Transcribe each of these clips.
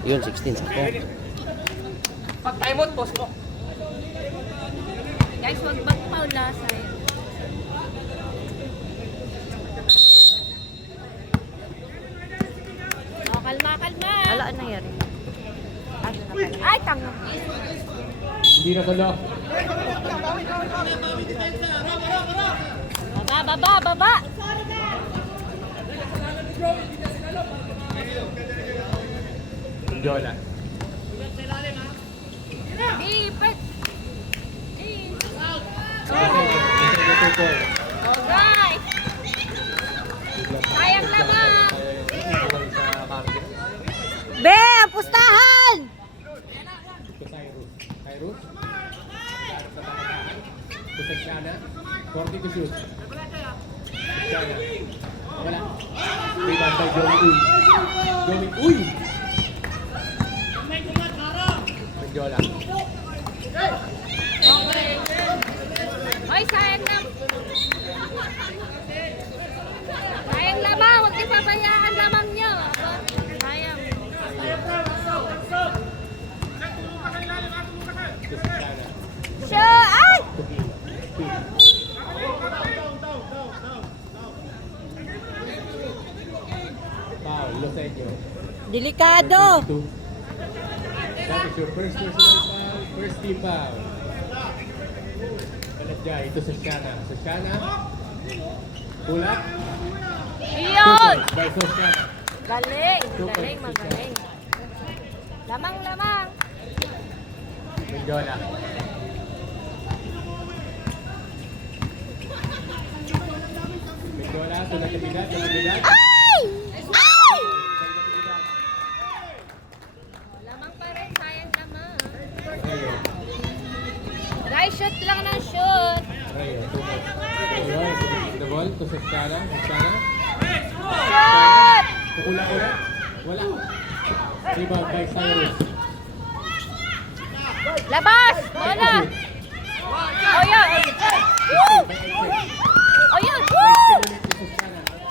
Yun, 16 sa ko. Pag time out, post mo. Guys, huwag magpaulasay. Oh, kalma, kalma. Wala, ano nangyari? Ay, tanga. Hindi na salo. Baba, baba, baba. Jola. Ipit. Oh, guys. Sayang naman. Be, ang pustahan! Cyrus. Kusagsyana. 40 to shoot. Kusagsyana. Wala. Rebound by Joey Uy. Joey Uy! Jola. Ay, sayang na. Sayang lamang. Huwag niyo pabayaan lamang niyo. Sayang. Kusagsyana. Sure! Ay! Foul. Loseño. Delikado. That is your first personal foul, first team foul. Panadjay, ito sa Shana. Sa Shana, pulat. Iyon! By Sosyana. Galing. Galing, magaling. Lamang, lamang. Mendola. Mendola, sa nagkabigat, Ay! Ay! Lamang pa rin. Sayang naman. Rayo. Guys, shoot lang ng shoot. Rayo, 2 points. Ayun, the ball to Sosyana. Sosyana. Shoot! Kukula ulit. Wala. Rebound by Cyrus. Labas! Bola! Oh, yan! Woo! Oh, yan! Woo!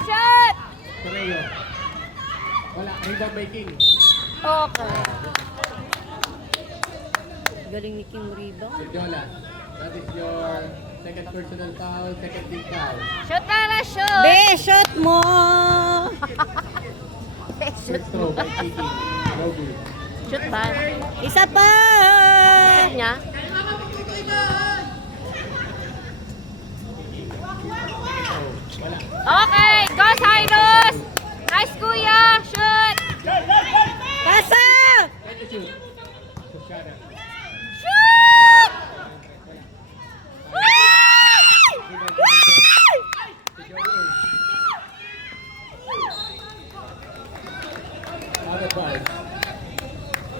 Shot! Rayo. Wala. Rebound by King. Okay. Galing ni Kim rebound. Mendola. That is your second personal foul, second team foul. Shoot na shoot! Be, shot mo! First throw by Kiki. No good. Shoot ba? Isa pa! Shoot niya? Oh, wala. Okay! Go, Cyrus! Nice, kuya! Shoot! Pasa! Thank you, shoot. Sosyana. Shoot! Out of bounds.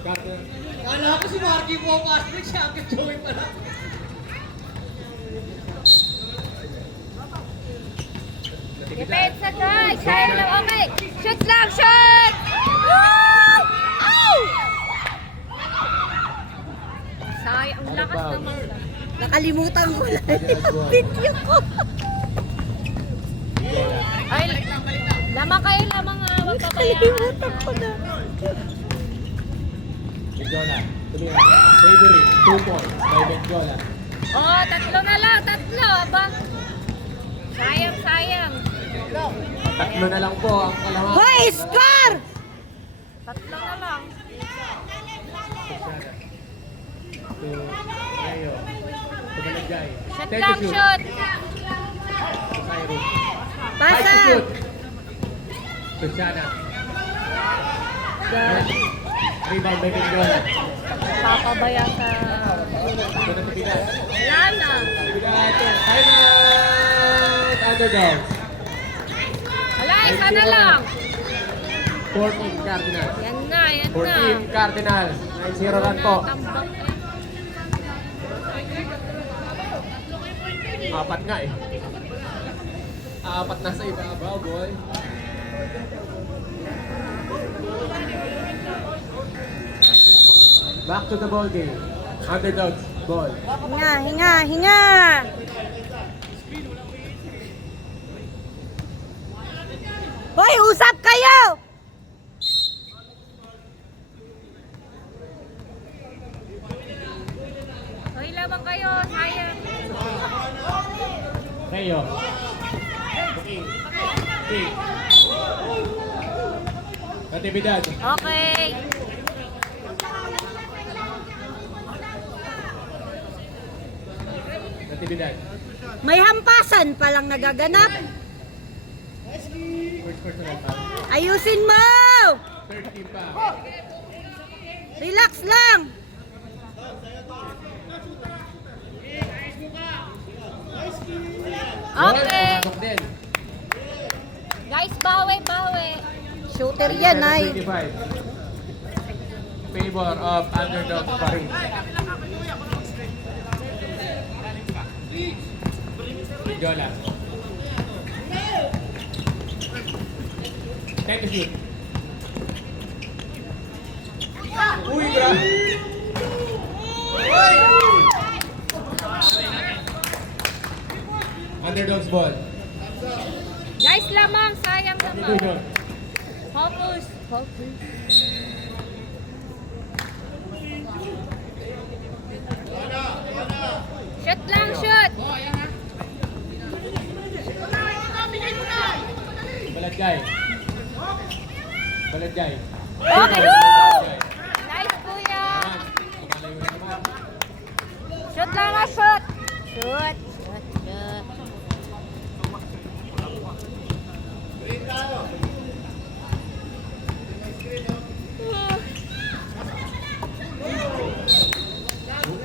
Carter. Kala ko si Marky po ang Catholic, siya ang Joey pala. Depensa, guys! Sayang lang, okay! Shoot lang, shoot! Woo! Ow! Sayang, ang lakas naman. Nakalimutan ko lang yung video ko. Ay, lamang kayo, lamang nga. Huwag pabayaan. Nakalimutan ko na. Benjola. Tumira. Favorite. 2 points by Benjola. Oh, tatlo na lang, tatlo. Aba. Sayang, sayang. Tatlo na lang po ang kalahati. Hoy, score! Tatlo na lang. Sosyana. To Rayo. To Balagay. Shoot lang, shoot. To Cyrus. Pasa! Right to shoot. Sosyana. Rebound by Benjola. Papabaya sa... Ito na tibigan. Wala na. Tibigan. Timeout. Underdogs. Wala, isa na lang. 14 Cardinals. Yan na, yan na. 14 Cardinals. 9-0 run po. Tambak eh. Apat nga eh. Apat na sa ibabaw, boy. Back to the ball game. Underdogs, ball. Hinga, hinga, hinga! Hoy, usap kayo! lamang kayo. Sayang. Rayo. King. Natividad. Okay. Natividad. May hampasan palang nagaganap. First personal foul. Ayusin mo! Third team pa. Relax lang. Okay. Pasok din. Guys, bawi. Shooter yan, ay. 25. Favor of underdog pa rin. Jola. 10 to shoot. Uy, bro! Underdog's ball. Guys, lamang. Sayang Ito lamang. yun. Focus. Shoot lang, shoot. Balagay. Balagay. Okay. Balagay. Nice, kuya. Kumalayo na naman. Shoot lang na, shoot. Shoot.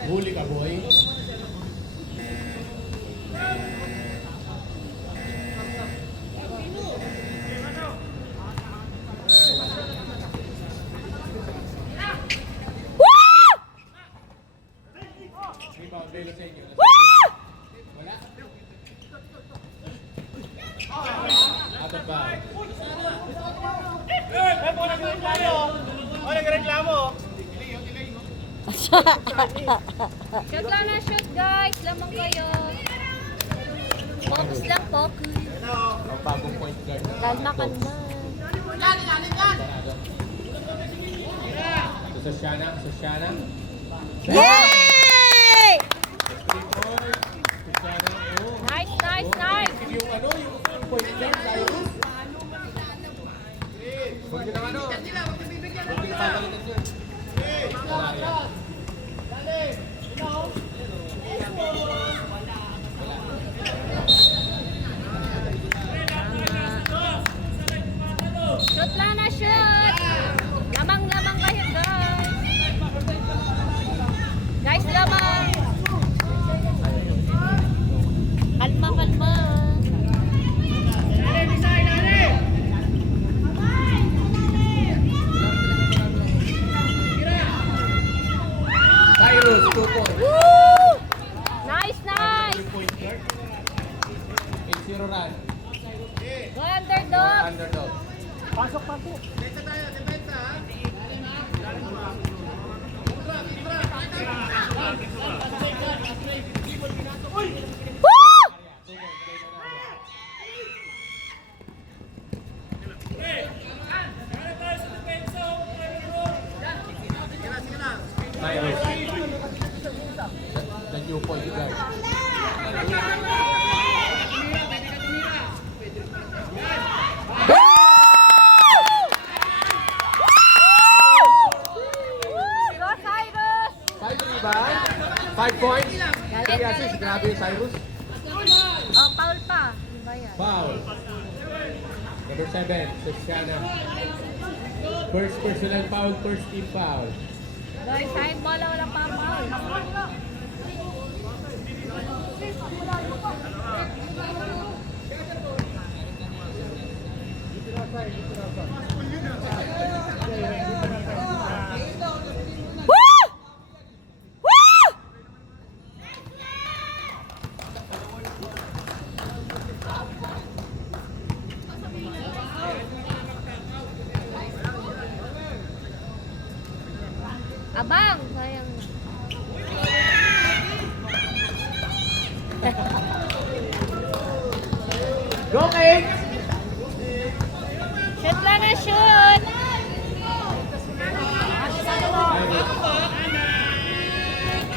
Huli ka, boy. Rebound, Belo sa inyo. Wala? Out of bounds. Shoot lang na, shoot, guys. Lamang kayo. Focus lang, focus. Ang bagong point guard. Kalma ka na. Ito sa Shana. Yay! 3 points. Sa Shana. Oh. Nice. Yung point guard tayo. Huwag nyo naman Huwag nyo papalitan yun. Wala yan. Shoot lang na, shoot. Lamang kayo, guys. Guys, lamang. Kalma. Cyrus, 2 points. Woo! Nice. Point guard. 8-0 run. Go underdog. Underdog. Woo! Cyrus. The new point guard. Go, Cyrus. 5 rebound. 5 points. 3 assists. Grabe yung Cyrus. Oh, foul pa. Ano ba yan? Foul. Number 7, Shana. First personal foul, first team foul. Guys, sayang bola, wala pa foul. Woo! Woo! Abang, sayang. Go, Kate! Shoot lang na, shoot.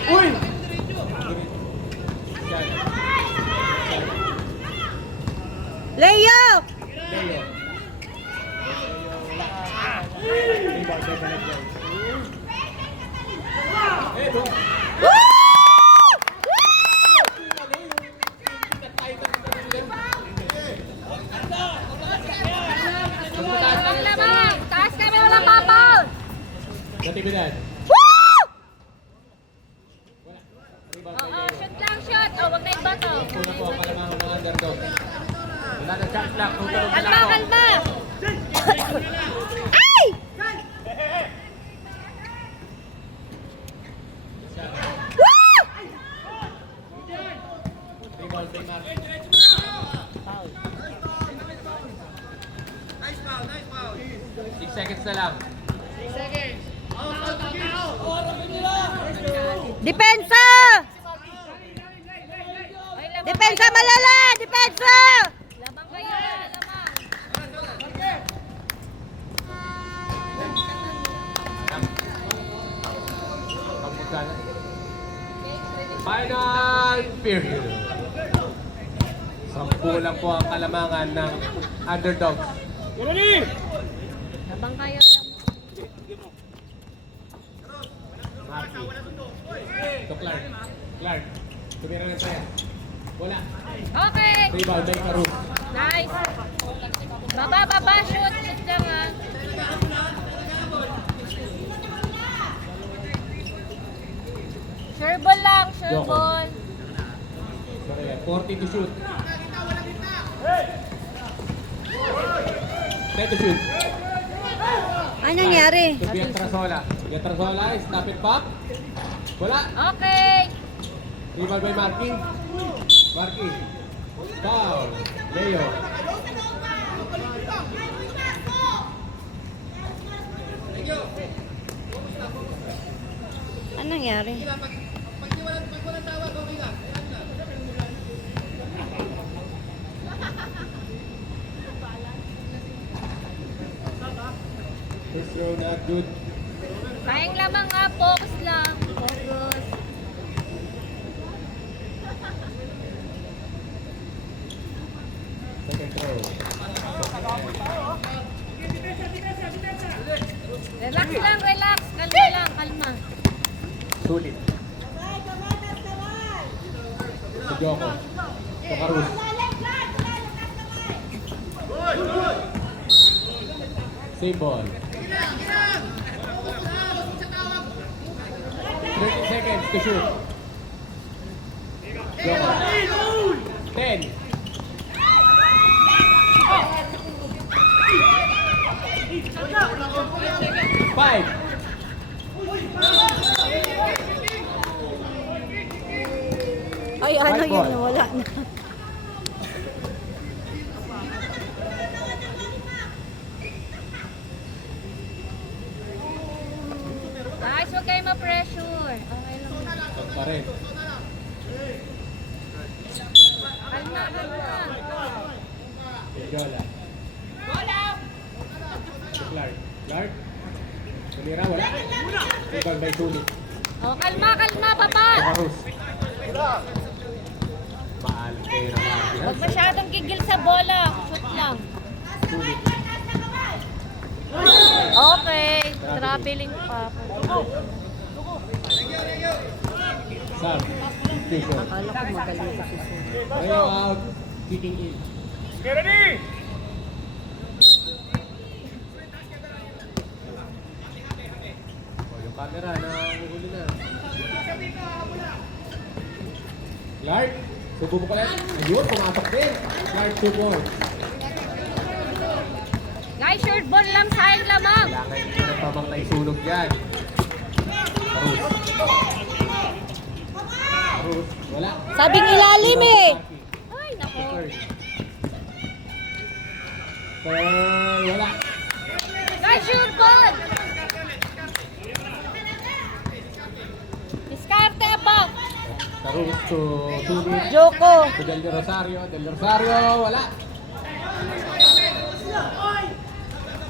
Uy! Natividad. Woo! Wala. Rebound Oo, by Leo. shoot lang, shoot. Oh, wag na yung bato. Una po ang kalamangan ng underdog. Wala na shot clock. Tutulog na Kalma, ako. kalma. Ay! Woo! Rebound by Mark. 6 seconds na lang. Depensa! Ay, lamang Depensa kayo. malala! Depensa! Lamang kayo, lamang. Pagkakala. Final period. 10 lang po ang kalamangan ng underdogs. Lamang kayo, lamang. Marky. To Clark. Clark. Tumira lang tayo. Wala. Okay. Rebound by Karuk. Nice. Baba, baba, shoot. Shoot lang, ha. Sure ball lang, sure Yoko. ball. Sorry, 40 to shoot. 10 to shoot. Ano nangyari? To Pietrasola. Pietrasola, stop it back. Wala. Okay. Rebound by Marky. Marky. Foul. Leo. Ano nangyari? First row not good. Kayang lamang nga, focus lang. Focus. Second row. Relax lang, relax. Kalma lang, kalma. Sulit. Si Joko. Si Karus. Same ball. 30 seconds to shoot. Joko. 10. Five. Ay, ano White yun? ball. Wala na. Guys, huwag kayo ma-pressure. Okay lang. Stop pa rin. Kalma, kalma. Jola. Si Clark. Clark. Tumira, wala. Rebound by Sulit. Oh, kalma, kalma, baba. Si Karus. Maalit kayo ng mga Huwag masyadong gigil sa bola. Shoot lang. Sulit. Okay. Traveling pa. Sam. Station. Akala ko magaling ko si Sue. Rayo out. Kicking in. Oh, yung camera na uhuli na. Clark. Subo mo ka lang. Ayun, pumapak din. Clark, 2 points. Guys, short ball lang, sayang lamang. Kailangan hindi na pamang naisunog dyan. Karus. Karus. Wala. Sabing ilalim eh. Ay, nako. Third. Third. Wala. Guys, short ball. Diskarte above. Karus to Sulit. Joko. To Del Rosario. Del Rosario. Wala.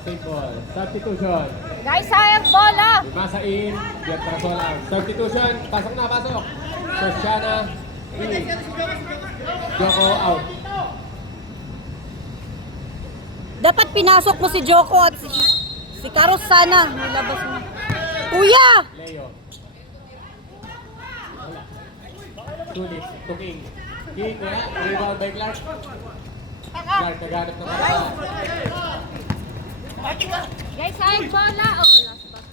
Same ball. Substitution. Guys, sayang bola. Dimasa in. Pietrasola. Substitution. Pasok na, pasok. Sosiana. In. Joko out. Dapat pinasok mo si Joko at si Karos sana. Nilabas mo. Kuya! Leo. Wala. Sulit. Tuking. King. Wala. Rebound by Clark. Clark kaganap ng karapatan. Guys, sayang bola. Oh, last pass.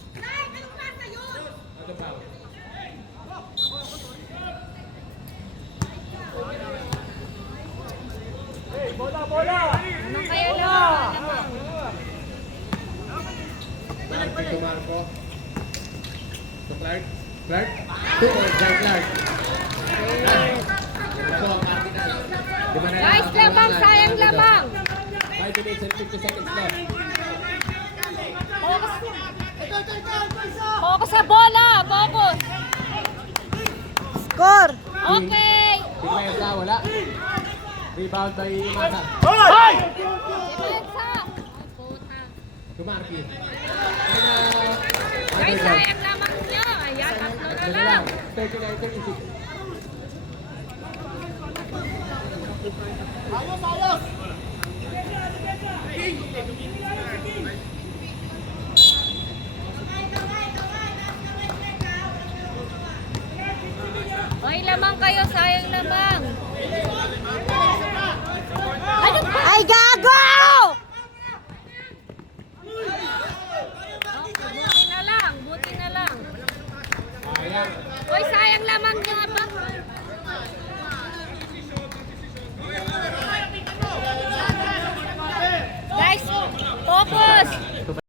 Clark. Clark. 2 or John Clark. So, ang atin na. Di ba na Guys, lamang, sayang lamang. 5 minutes and 50 seconds left. Focus sa bola, focus. Score! Okay. Tigmesa, wala. Rebound by Imasa. Depensa. Tumarki. Guys, sayang lamang nyo. Ayan, tatlo na lang. 39-36. Hoy, lamang kayo, sayang lamang.